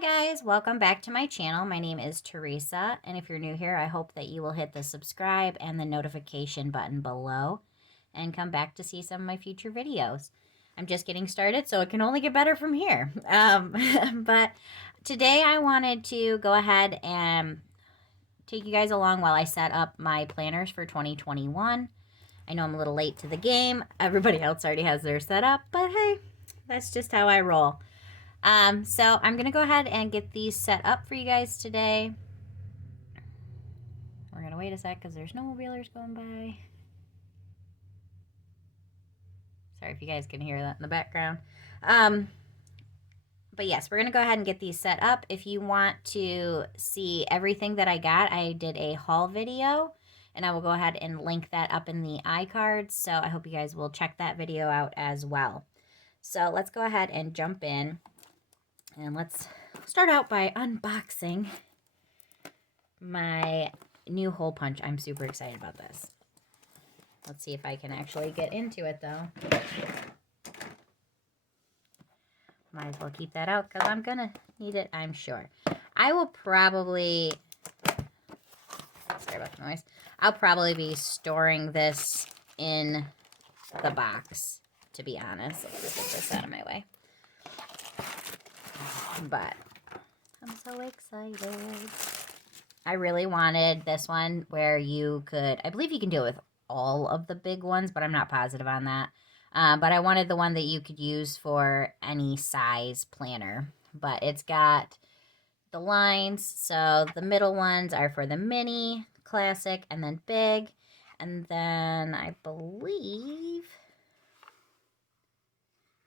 guys, welcome back to my channel. My name is Teresa, and if you're new here, I hope that you will hit the subscribe and the notification button below and come back to see some of my future videos. I'm just getting started, so it can only get better from here. But today I wanted to go ahead and take you guys along while I set up my planners for 2021. I know I'm a little late to the game. Everybody else already has theirs set up, but hey, that's just how I roll. So I'm going to go ahead and get these set up for you guys today. We're going to wait a sec because there's snowmobilers going by. Sorry if you guys can hear that in the background. But yes, we're going to go ahead and get these set up. If you want to see everything that I got, I did a haul video, and I will go ahead and link that up in the iCards. So I hope you guys will check that video out as well. So let's go ahead and jump in. And let's start out by unboxing my new hole punch. I'm super excited about this. Let's see if I can actually get into it, though. Might as well keep that out because I'm going to need it, I'm sure. I will probably... Sorry about the noise. I'll probably be storing this in the box, to be honest. Let's just get this out of my way. But I'm so excited. I really wanted this one where you could, I believe you can do it with all of the big ones, but I'm not positive on that. But I wanted the one that you could use for any size planner. But it's got the lines, so the middle ones are for the mini, classic, and then big. And then I believe,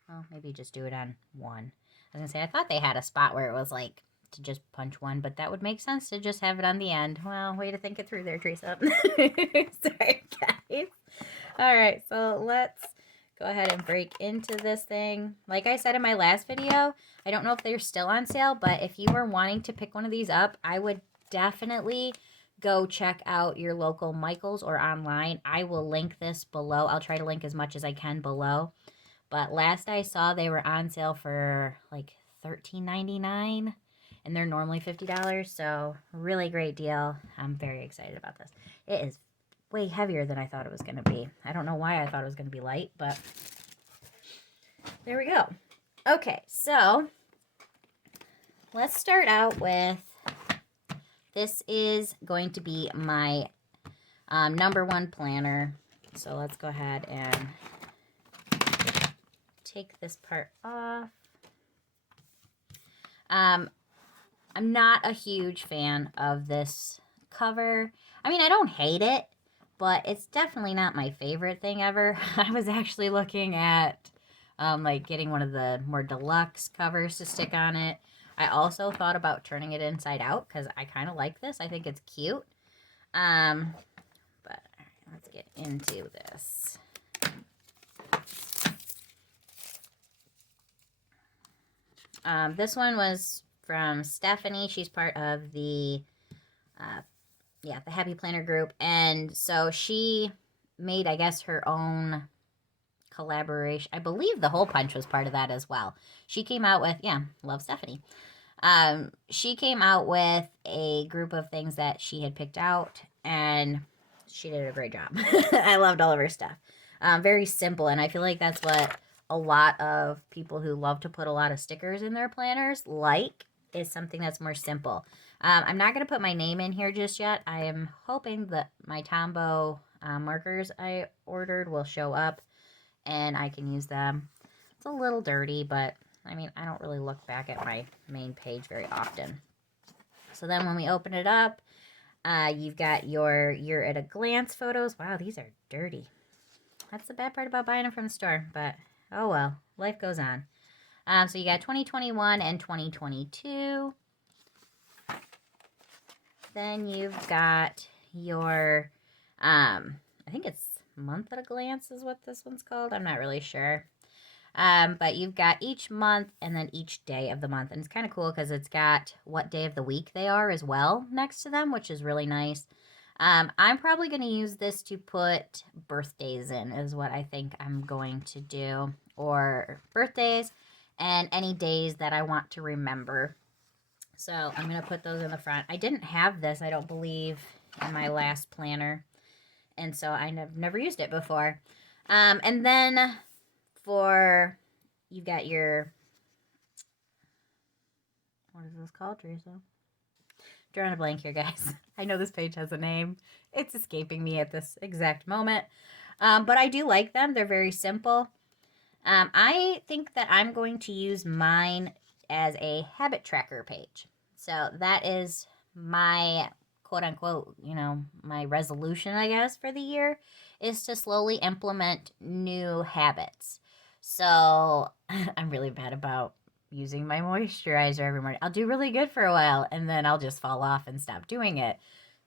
well, maybe just do it on one. I was going to say, I thought they had a spot where it was like to just punch one, but that would make sense to just have it on the end. Well, way to think it through there, Teresa. Sorry, guys. All right, so let's go ahead and break into this thing. Like I said in my last video, I don't know if they're still on sale, but if you were wanting to pick one of these up, I would definitely go check out your local Michaels or online. I will link this below. I'll try to link as much as I can below. But last I saw, they were on sale for like $13.99, and they're normally $50, so really great deal. I'm very excited about this. It is way heavier than I thought it was going to be. I don't know why I thought it was going to be light, but there we go. Okay, so let's start out with, this is going to be my #1 planner. So let's go ahead and take this part off. I'm not a huge fan of this cover. I mean, I don't hate it, but it's definitely not my favorite thing ever. I was actually looking at like getting one of the more deluxe covers to stick on it. I also thought about turning it inside out because I kind of like this. I think it's cute. But all right, let's get into this. This one was from Stephanie. She's part of the, the Happy Planner group. And so she made, I guess, her own collaboration. I believe the hole punch was part of that as well. She came out with, love Stephanie. She came out with a group of things that she had picked out, and she did a great job. I loved all of her stuff. Very simple, and I feel like that's what a lot of people who love to put a lot of stickers in their planners is something that's more simple. I'm not going to put my name in here just yet. I am hoping that my Tombow markers I ordered will show up and I can use them. It's a little dirty, but I mean, I don't really look back at my main page very often. So then when we open it up, you've got your Year at a Glance photos. Wow, these are dirty. That's the bad part about buying them from the store, but oh well, life goes on. So you got 2021 and 2022. Then you've got your, I think it's Month at a Glance is what this one's called. I'm not really sure. But you've got each month and then each day of the month. And it's kind of cool because it's got what day of the week they are as well next to them, which is really nice. I'm probably going to use this to put birthdays in is what I think I'm going to do. Or birthdays and any days that I want to remember. So I'm going to put those in the front. I didn't have this, I don't believe, in my last planner. And so I've never used it before. And then for, you've got your, what is this called, Teresa? Drawing a blank here, guys. I know this page has a name. It's escaping me at this exact moment. But I do like them. They're very simple. I think that I'm going to use mine as a habit tracker page. So that is my quote unquote, my resolution, I guess, for the year is to slowly implement new habits. So I'm really bad about using my moisturizer every morning. I'll do really good for a while and then I'll just fall off and stop doing it.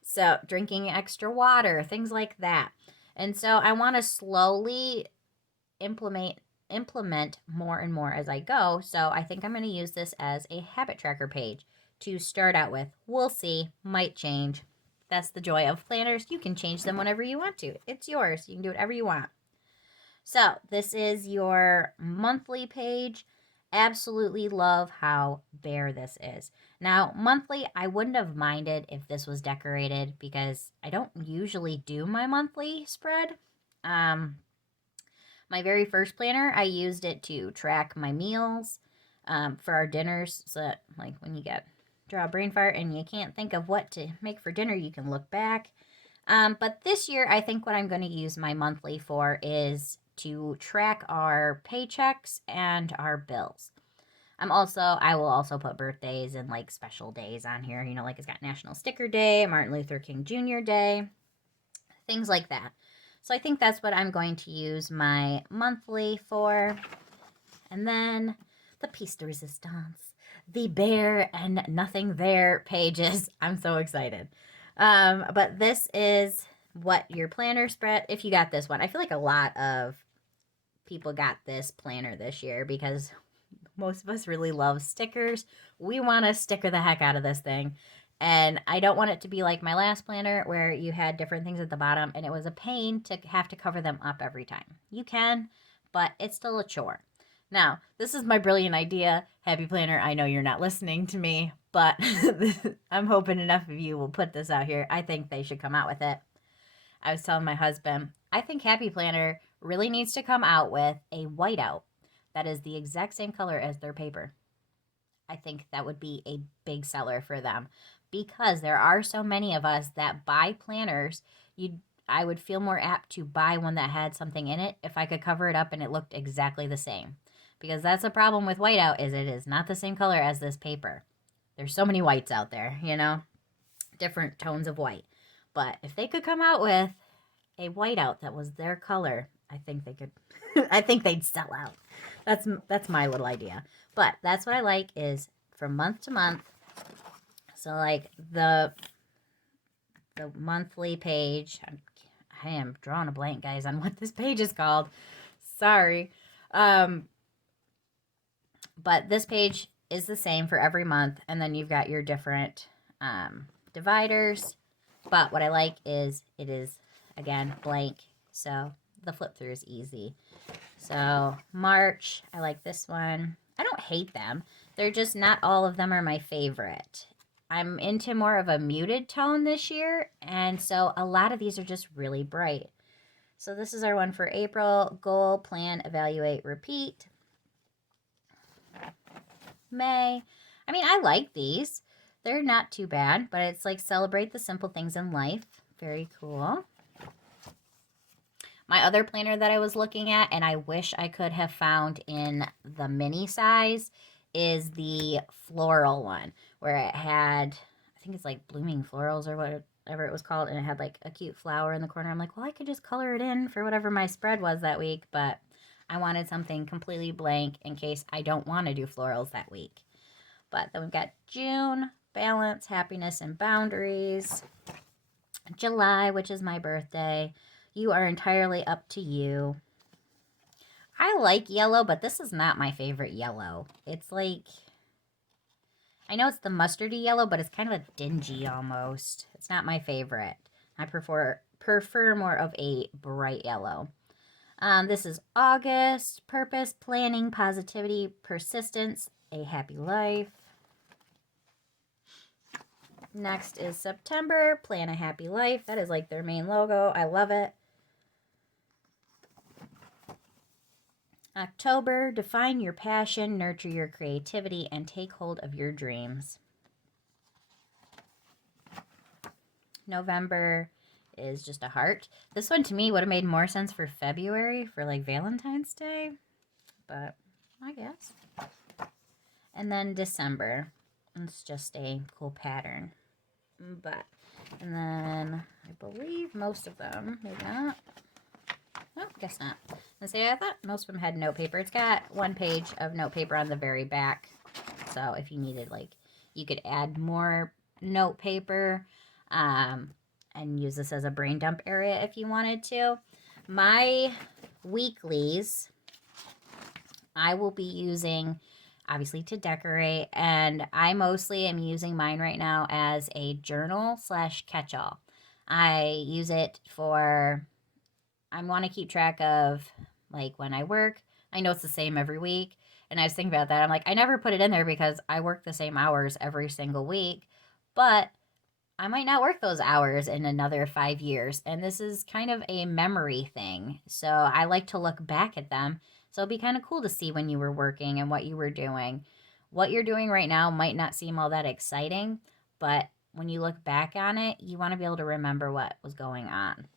So drinking extra water, things like that. And so I want to slowly implement more and more as I go. So I think I'm going to use this as a habit tracker page to start out with. We'll see, might change. That's the joy of planners. You can change them whenever you want to. It's yours. You can do whatever you want. So this is your monthly page. Absolutely love how bare this is. Now, monthly, I wouldn't have minded if this was decorated because I don't usually do my monthly spread. My very first planner, I used it to track my meals for our dinners. So that, like, when you draw a brain fart and you can't think of what to make for dinner, you can look back. But this year, I think what I'm going to use my monthly for is to track our paychecks and our bills. I will also put birthdays and like special days on here. Like it's got National Sticker Day, Martin Luther King Jr. Day, things like that. So I think that's what I'm going to use my monthly for. And then the piece de resistance, the bare and nothing there pages. I'm so excited. But this is what your planner spread, if you got this one. I feel like a lot of people got this planner this year because most of us really love stickers. We want to sticker the heck out of this thing. And I don't want it to be like my last planner where you had different things at the bottom and it was a pain to have to cover them up every time. You can, but it's still a chore. Now, this is my brilliant idea. Happy Planner, I know you're not listening to me, but I'm hoping enough of you will put this out here. I think they should come out with it. I was telling my husband, I think Happy Planner really needs to come out with a whiteout that is the exact same color as their paper. I think that would be a big seller for them because there are so many of us that buy planners. I would feel more apt to buy one that had something in it if I could cover it up and it looked exactly the same. Because that's the problem with whiteout is it is not the same color as this paper. There's so many whites out there, different tones of white. But if they could come out with a whiteout that was their color, I think they could. I think they'd sell out. That's my little idea. But that's what I like is from month to month. So like the monthly page. I am drawing a blank, guys, on what this page is called. Sorry. But this page is the same for every month, and then you've got your different dividers. But what I like is it is, again, blank, so the flip through is easy. So March, I like this one. I don't hate them. They're just not all of them are my favorite. I'm into more of a muted tone this year, and so a lot of these are just really bright. So this is our one for April. Goal, plan, evaluate, repeat. May. I mean, I like these. They're not too bad, but it's like celebrate the simple things in life. Very cool. My other planner that I was looking at, and I wish I could have found in the mini size, is the floral one, where it had, I think it's like blooming florals or whatever it was called, and it had like a cute flower in the corner. I'm like, well, I could just color it in for whatever my spread was that week, but I wanted something completely blank in case I don't want to do florals that week. But then we've got June, balance, happiness, and boundaries. July, which is my birthday. You are entirely up to you. I like yellow, but this is not my favorite yellow. It's like, I know it's the mustardy yellow, but it's kind of a dingy almost. It's not my favorite. I prefer more of a bright yellow. This is August. Purpose, planning, positivity, persistence, a happy life. Next is September, Plan a Happy Life. That is like their main logo. I love it. October, define your passion, nurture your creativity, and take hold of your dreams. November is just a heart. This one to me would have made more sense for February, for like Valentine's Day, but I guess. And then December, it's just a cool pattern. But, and then I believe most of them, maybe not. No, guess not. And see, I thought most of them had note paper. It's got one page of note paper on the very back. So if you needed, like, you could add more note paper and use this as a brain dump area if you wanted to. My weeklies, I will be using obviously to decorate, and I mostly am using mine right now as a journal / catch-all. I use it for, I want to keep track of like when I work. I know it's the same every week, and I was thinking about that. I'm like, I never put it in there because I work the same hours every single week, but I might not work those hours in another 5 years, and this is kind of a memory thing. So I like to look back at them. So it'd be kind of cool to see when you were working and what you were doing. What you're doing right now might not seem all that exciting, but when you look back on it, you want to be able to remember what was going on.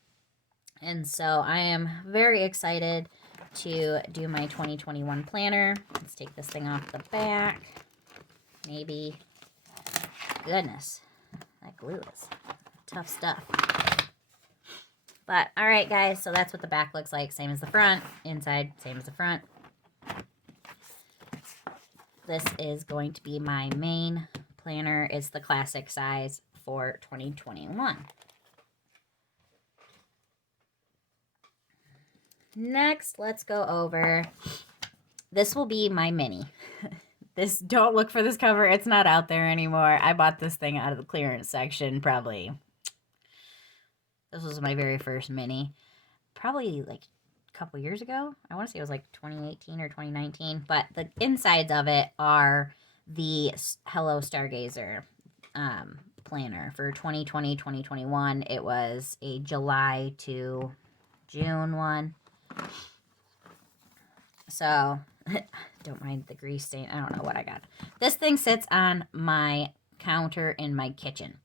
And so I am very excited to do my 2021 planner. Let's take this thing off the back. Maybe. Goodness, that glue is tough stuff. But, all right, guys, so that's what the back looks like. Same as the front. Inside, same as the front. This is going to be my main planner. It's the classic size for 2021. Next, let's go over. This will be my mini. Don't look for this cover. It's not out there anymore. I bought this thing out of the clearance section probably. This was my very first mini. Probably like a couple years ago. I want to say it was like 2018 or 2019. But the insides of it are the Hello Stargazer planner for 2020, 2021. It was a July to June one. So, don't mind the grease stain. I don't know what I got. This thing sits on my counter in my kitchen.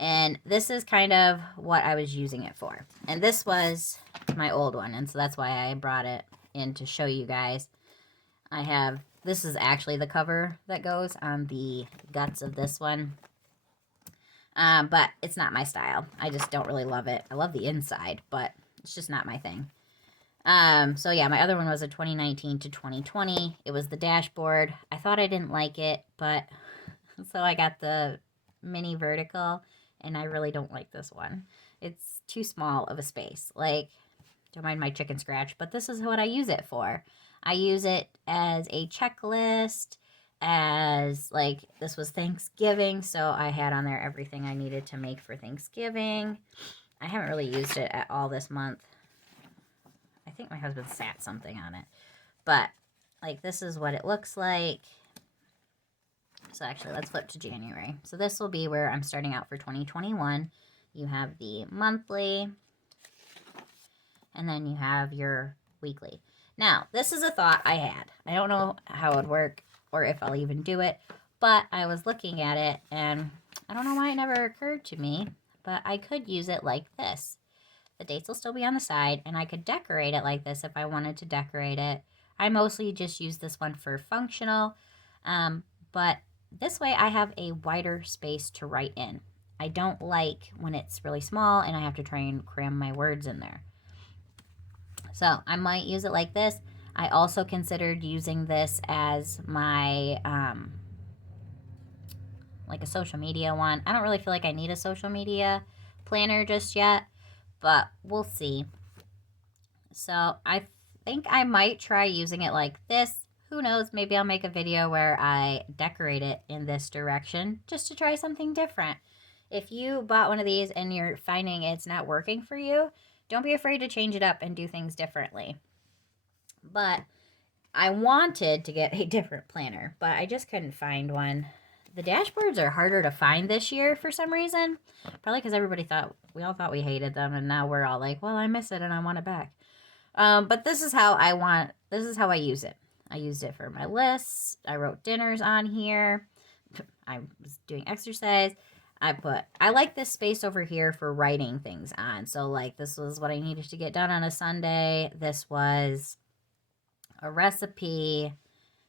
And this is kind of what I was using it for. And this was my old one. And so that's why I brought it in to show you guys. This is actually the cover that goes on the guts of this one. But it's not my style. I just don't really love it. I love the inside, but it's just not my thing. So yeah, my other one was a 2019 to 2020. It was the dashboard. I thought I didn't like it, but so I got the mini vertical, and I really don't like this one. It's too small of a space. Like, don't mind my chicken scratch, but this is what I use it for. I use it as a checklist, as like, this was Thanksgiving, so I had on there everything I needed to make for Thanksgiving. I haven't really used it at all this month. I think my husband sat something on it. But, like, this is what it looks like. So, actually, let's flip to January. So, this will be where I'm starting out for 2021. You have the monthly. And then you have your weekly. Now, this is a thought I had. I don't know how it would work or if I'll even do it. But I was looking at it, and I don't know why it never occurred to me. But I could use it like this. The dates will still be on the side, and I could decorate it like this if I wanted to decorate it. I mostly just use this one for functional, but this way I have a wider space to write in. I don't like when it's really small and I have to try and cram my words in there. So I might use it like this. I also considered using this as my, like a social media one. I don't really feel like I need a social media planner just yet, but we'll see. So I think I might try using it like this. Who knows, maybe I'll make a video where I decorate it in this direction just to try something different. If you bought one of these and you're finding it's not working for you, don't be afraid to change it up and do things differently. But I wanted to get a different planner, but I just couldn't find one the dashboards are harder to find this year for some reason. Probably because we all thought we hated them, and now we're all like, well, I miss it and I want it back. But this is how I use it. I used it for my lists. I wrote dinners on here. I was doing exercise. I like this space over here for writing things on. So like this was what I needed to get done on a Sunday. This was a recipe,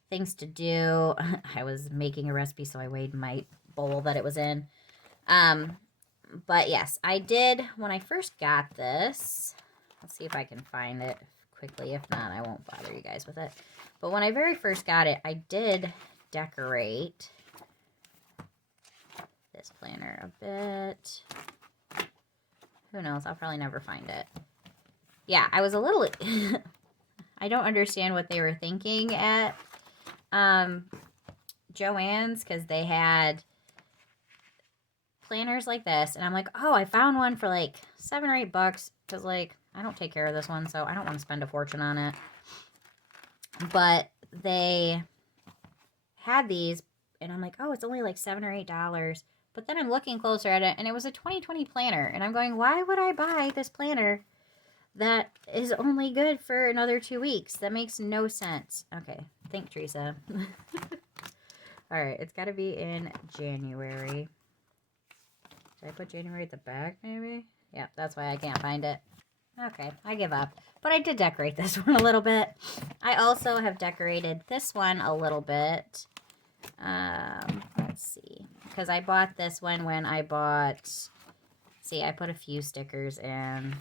things to do. I was making a recipe, so I weighed my bowl that it was in. But yes, I did when I first got this. Let's see if I can find it quickly. If not, I won't bother you guys with it. But when I very first got it, I did decorate this planner a bit. Who knows? I'll probably never find it. Yeah, I was a little... I don't understand what they were thinking at Joann's, because they had planners like this. And I'm like, oh, I found one for like $7 or $8 because like I don't take care of this one, so I don't want to spend a fortune on it. But they had these, and I'm like, oh, it's only like $7 or $8. But then I'm looking closer at it, and it was a 2020 planner. And I'm going, why would I buy this planner that is only good for another 2 weeks? That makes no sense. Okay, think, Teresa. All right, it's got to be in January. Did I put January at the back, maybe? Yeah, that's why I can't find it. Okay, I give up. But I did decorate this one a little bit. I also have decorated this one a little bit. Let's see. Because I bought this one when I bought... See, I put a few stickers in.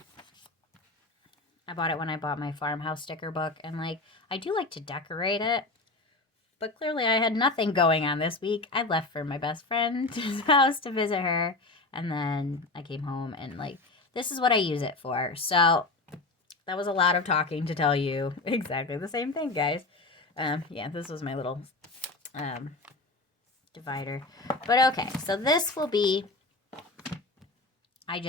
I bought it when I bought my farmhouse sticker book. And, like, I do like to decorate it. But clearly I had nothing going on this week. I left for my best friend's house to visit her. And then I came home and, like... This is what I use it for. So that was a lot of talking to tell you exactly the same thing, guys. Yeah, this was my little divider. But okay, so this will be, I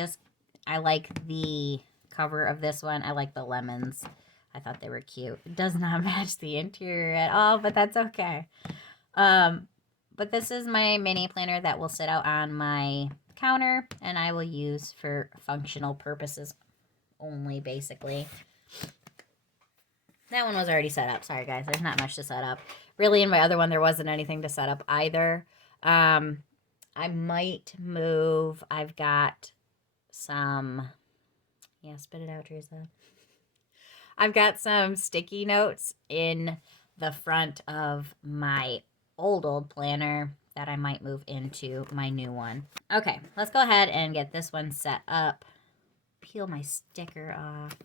like the cover of this one. I like the lemons. I thought they were cute. It does not match the interior at all, but that's okay. But this is my mini planner that will sit out on my counter, and I will use for functional purposes only, basically. That one was already set up. Sorry, guys. There's not much to set up. Really, in my other one, there wasn't anything to set up either. I might move. I've got some... Yeah, spit it out, Teresa. I've got some sticky notes in the front of my old planner that I might move into my new one. Okay, let's go ahead and get this one set up. Peel my sticker off.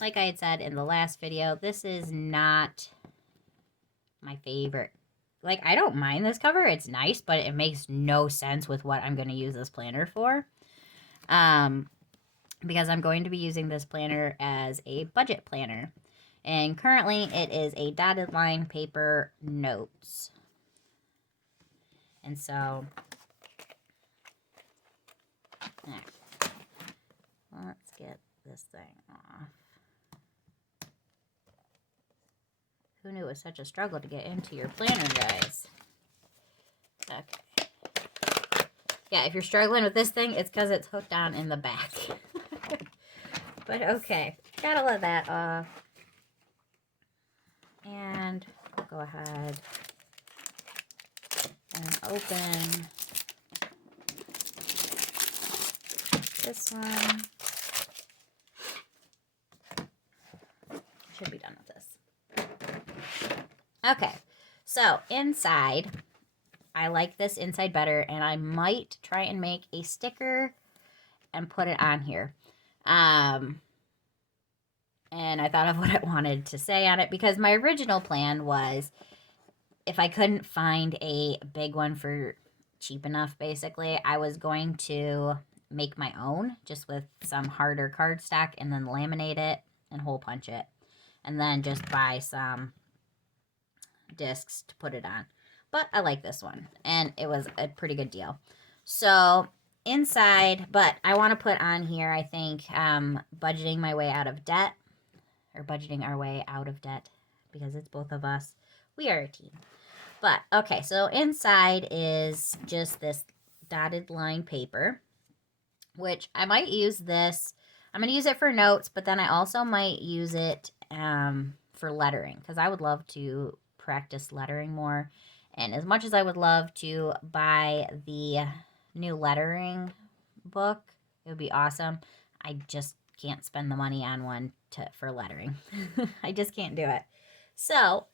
Like I had said in the last video, this is not my favorite. Like, I don't mind this cover. It's nice, but it makes no sense with what I'm going to use this planner for. Because I'm going to be using this planner as a budget planner. And currently, it is a dotted line paper notes. And so, let's get this thing off. Who knew it was such a struggle to get into your planner, guys? Okay. Yeah, if you're struggling with this thing, it's because it's hooked on in the back. But okay, gotta let that off. And I'll go ahead and open this one. Should be done with this. Okay, so inside, I like this inside better, and I might try and make a sticker and put it on here. And I thought of what I wanted to say on it, because my original plan was, if I couldn't find a big one for cheap enough, basically, I was going to make my own, just with some harder cardstock, and then laminate it and hole punch it. And then just buy some discs to put it on. But I like this one, and it was a pretty good deal. So inside, but I want to put on here, I think, budgeting my way out of debt, or budgeting our way out of debt. because it's both of us. We are a team. But, okay, so inside is just this dotted line paper, which I might use this. I'm going to use it for notes, but then I also might use it for lettering, because I would love to practice lettering more. And as much as I would love to buy the new lettering book, it would be awesome. I just can't spend the money on one for lettering. I just can't do it. So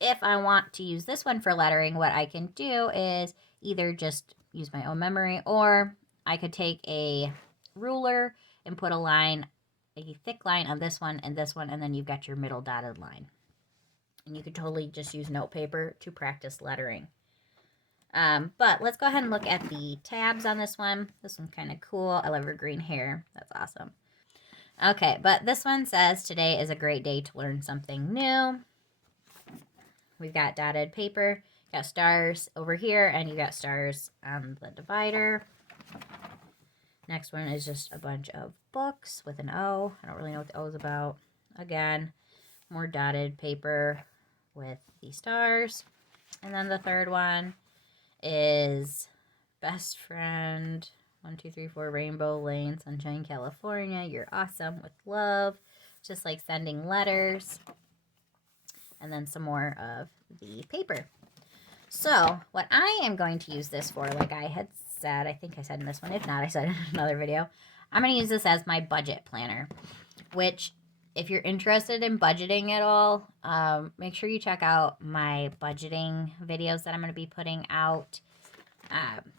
if I want to use this one for lettering, what I can do is either just use my own memory, or I could take a ruler and put a thick line on this one, and then you've got your middle dotted line. And you could totally just use note paper to practice lettering. But let's go ahead and look at the tabs on this one. This one's kind of cool. I love her green hair. That's awesome. Okay, but this one says, today is a great day to learn something new. We've got dotted paper, got stars over here, and you got stars on the divider. Next one is just a bunch of books with an O. I don't really know what the O is about. Again, more dotted paper with the stars. And then the third one is best friend, 1, 2, 3, 4, Rainbow Lane, Sunshine, California. You're awesome, with love. Just like sending letters. And then some more of the paper. So what I am going to use this for, like I had said, I think I said in this one, if not, I said in another video, I'm going to use this as my budget planner, which if you're interested in budgeting at all, make sure you check out my budgeting videos that I'm going to be putting out.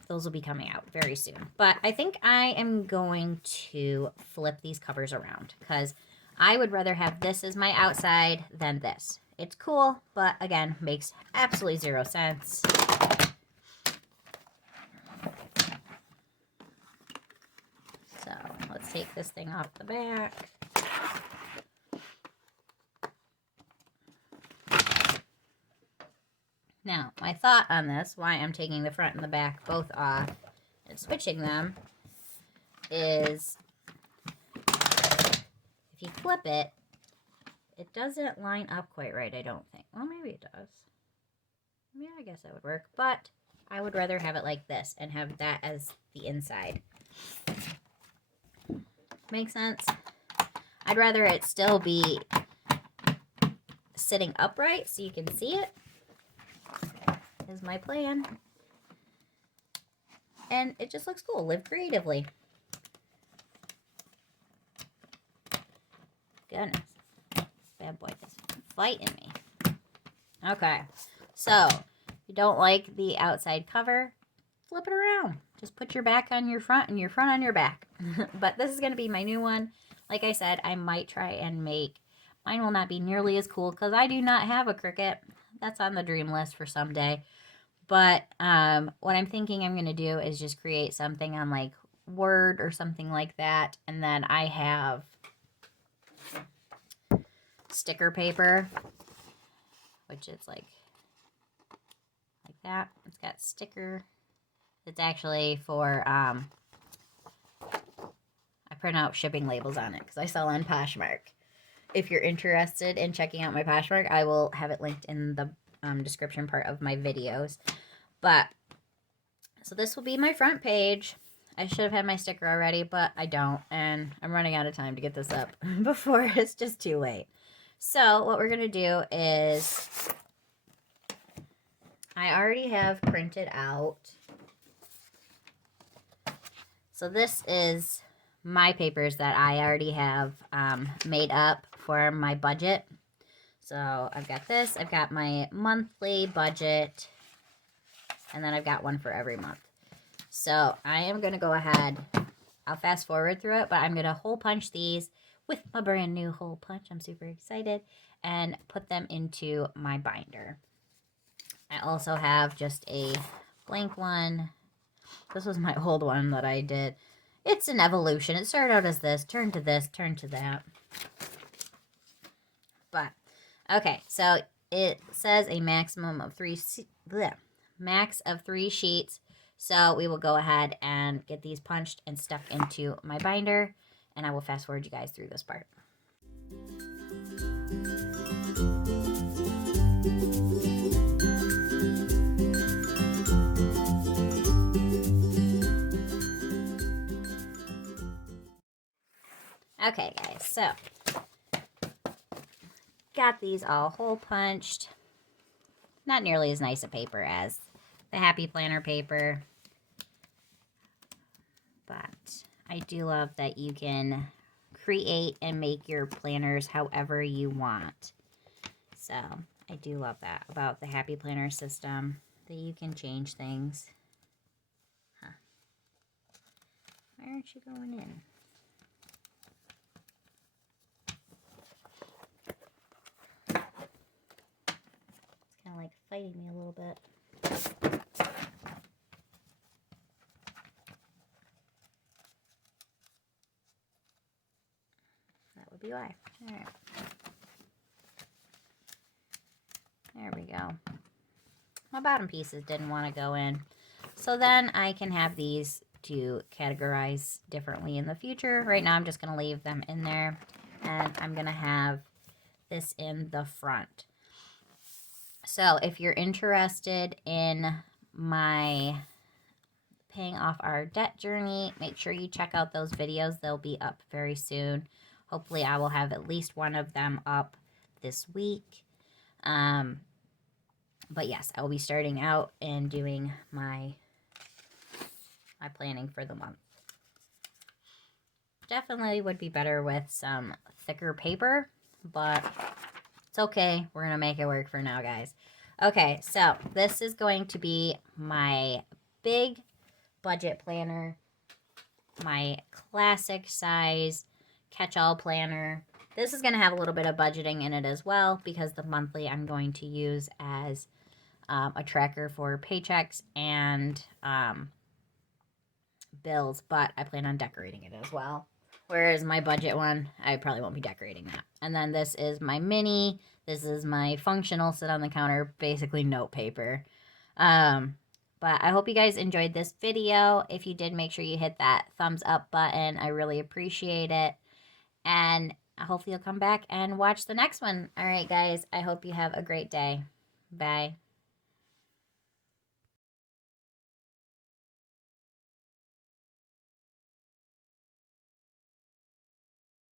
Those will be coming out very soon. But I think I am going to flip these covers around, because I would rather have this as my outside than this. It's cool, but again, makes absolutely 0 sense. So let's take this thing off the back. Now, my thought on this, why I'm taking the front and the back both off and switching them, is if you flip it, it doesn't line up quite right, I don't think. Well, maybe it does. Yeah, I guess that would work. But I would rather have it like this and have that as the inside. Make sense? I'd rather it still be sitting upright so you can see it, is my plan. And it just looks cool. Live creatively. Goodness. Bad boy is fighting me. Okay. So, if you don't like the outside cover, flip it around. Just put your back on your front and your front on your back. But this is going to be my new one. Like I said, I might try and make, mine will not be nearly as cool because I do not have a Cricut. That's on the dream list for someday. But what I'm thinking I'm going to do is just create something on like Word or something like that. And then I have sticker paper, which is like that. It's got sticker. It's actually for, I print out shipping labels on it because I sell on Poshmark. If you're interested in checking out my Poshmark, I will have it linked in the description part of my videos. But, so this will be my front page. I should have had my sticker already, but I don't. And I'm running out of time to get this up before it's just too late. So, what we're going to do is, I already have printed out. So, this is my papers that I already have made up for my budget. So, I've got this. I've got my monthly budget. And then I've got one for every month. So, I am going to go ahead. I'll fast forward through it, but I'm going to hole punch these with my brand new hole punch. I'm super excited. And put them into my binder. I also have just a blank one. This was my old one that I did. It's an evolution. It started out as this, turned to this, turned to that. But, okay, so it says a maximum of max of 3 sheets. So we will go ahead and get these punched and stuck into my binder. And I will fast forward you guys through this part. Okay, guys, so got these all hole punched. Not nearly as nice a paper as the Happy Planner paper, but I do love that you can create and make your planners however you want. So I do love that about the Happy Planner system, that you can change things. Huh. Why aren't you going in? It's kind of like fighting me a little bit. That would be why. All right. There we go. My bottom pieces didn't want to go in. So then I can have these to categorize differently in the future. Right now I'm just going to leave them in there. And I'm going to have this in the front. So if you're interested in my paying off our debt journey, make sure you check out those videos. They'll be up very soon. Hopefully I will have at least one of them up this week. But yes, I will be starting out and doing my planning for the month. Definitely would be better with some thicker paper, but it's okay. We're going to make it work for now, guys. Okay, so this is going to be my big budget planner, my classic size catch-all planner. This is going to have a little bit of budgeting in it as well, because the monthly I'm going to use as a tracker for paychecks and bills, but I plan on decorating it as well. Whereas my budget one, I probably won't be decorating that. And then this is my mini. This is my functional sit on the counter, basically note paper. But I hope you guys enjoyed this video. If you did, make sure you hit that thumbs up button. I really appreciate it. And hopefully you'll come back and watch the next one. All right, guys. I hope you have a great day. Bye.